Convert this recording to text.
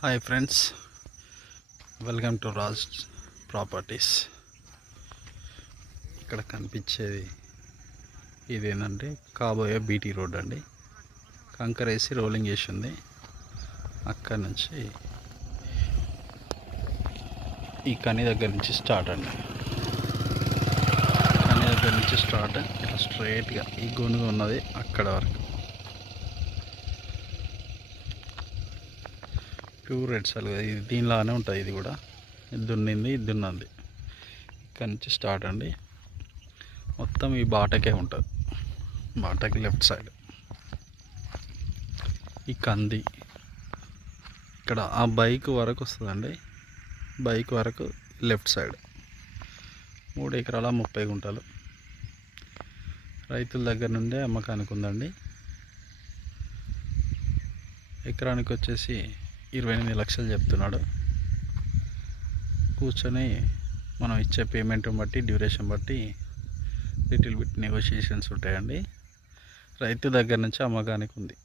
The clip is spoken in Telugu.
Hi friends, welcome to Raj properties. ఇక్కడ కనిపించేది ఇదేనండి, కాబోయే బీటీ రోడ్ అండి. కంకర్ వేసి రోలింగ్ చేసి ఉంది. అక్కడ నుంచి ఈ కని దగ్గర నుంచి స్టార్ట్ అండి. కని దగ్గర నుంచి స్టార్ట్ ఇట్లా స్ట్రైట్గా ఈ గునుగు ఉన్నది అక్కడ వరకు ప్యూర్ రెడ్ సాల్. ఇది దీనిలానే ఉంటుంది. ఇది కూడా దున్నింది, దున్నది. ఇక్కడ నుంచి స్టార్ట్ అండి. మొత్తం ఈ బాటకే ఉంటుంది. బాటకి లెఫ్ట్ సైడ్ ఈ కంది ఇక్కడ ఆ బైక్ వరకు వస్తుందండి. బైక్ వరకు లెఫ్ట్ సైడ్ 3 ఎకరాల 30 గుంటలు రైతుల దగ్గర నుండే అమ్మకానికి ఉందండి. ఎకరానికి వచ్చేసి 28 లక్షలు చెప్తున్నాడు. కూర్చొని మనం ఇచ్చే పేమెంట్ బట్టి, డ్యూరేషన్ బట్టి లిటిల్ బిట్ నెగోషియేషన్స్ ఉంటాయండి. రైతు దగ్గర నుంచి అమ్మకానికి ఉంది.